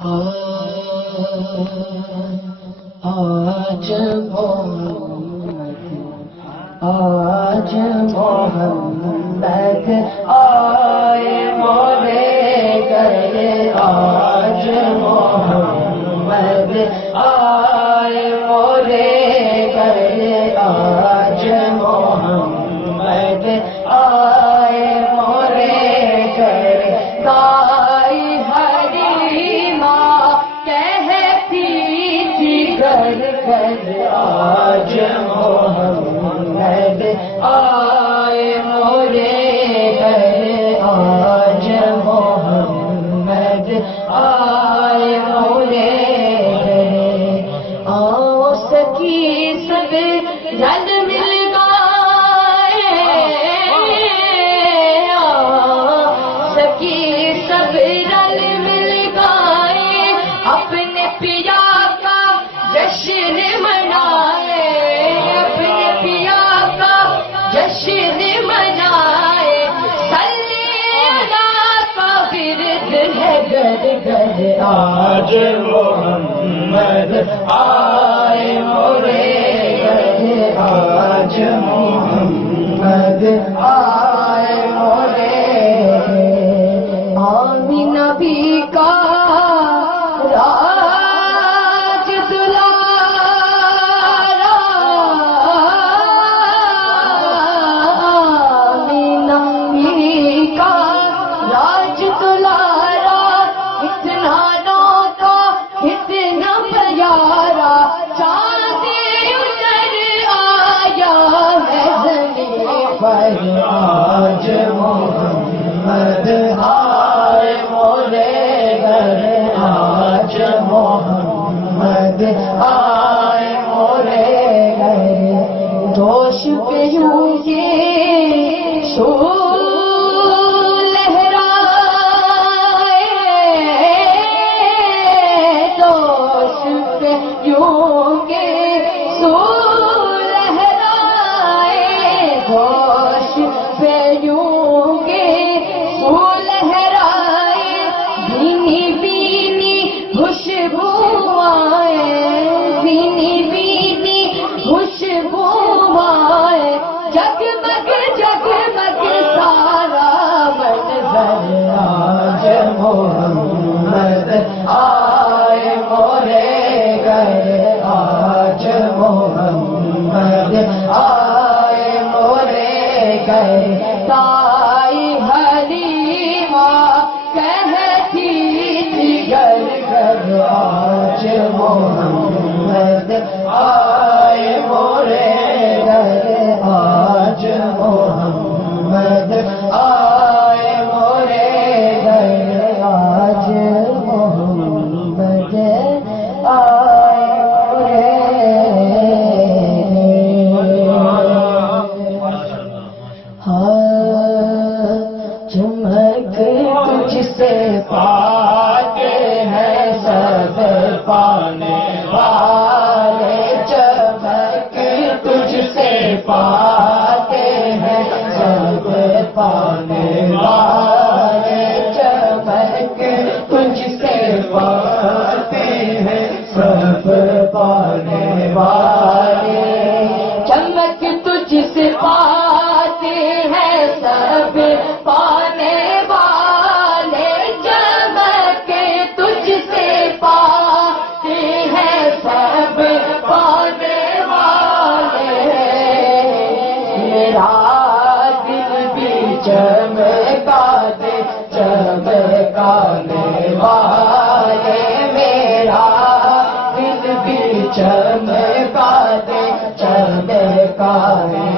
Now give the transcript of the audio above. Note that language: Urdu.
آج محمد آئے مولے گئے، آج محمد آئے مولے گئے، آج محمد آئے مولے گئے۔ دائی حلیمہ کہتی تھی گھر گھر، آج محمد آئے مولے گئے، آج محمد آئے مولے گئے۔ آؤ سکی سب رل مل گائے، سکی سب رل مل گائے، اپنے پیا کا جشن منائے، اپنے پیا کا جشن منائے۔ صلی اللہ کا ورد ہے گھر گھر، آج محمد آئے مولے گئے، آج محمد آئے مولے گئے۔ آمینہ بھی کا راج دلارا، آمینہ بھی کا راج دلارا، اتنا نوتا اتنا پیارا، چاند اتر آیا ہے زمین پر، آج محمد آئے مولے گئے، آج محمد آئے مولے گئے۔ جوش پہ یوں یہ سو لہرائے، جوش پہ یوں کے سو لہرائے، جوش پہ یوں کے سو لہرائے، بھینی بھینی خوشبو آئے، بھینی بھینی خوشبو آئے، جگمگ جگمگ سارا منظر، آج محمد آئے مولے گئے، آج محمد آئے مولے گئے۔ دائی حلیمہ کہتی تھی گھر گھر، آج محمد آئے مولے گئے، آج محمد آئے مولے گئے، آج محمد آئے مولے گئے۔ چمک تجھ سے پاتے ہیں سب پانے والے، چمک تجھ سے پاتے ہیں سب پانے والے، چمک تجھ سے پاتے ہیں سب پانے والے، چمک تجھ سے پاتے ہیں سب پانے والے، چمک تجھ سے پاتے ہیں سب پانے والے۔ میرا دل بھی چمکا دے چمکانے والے، میرا دل بھی چمکا دے چمکانے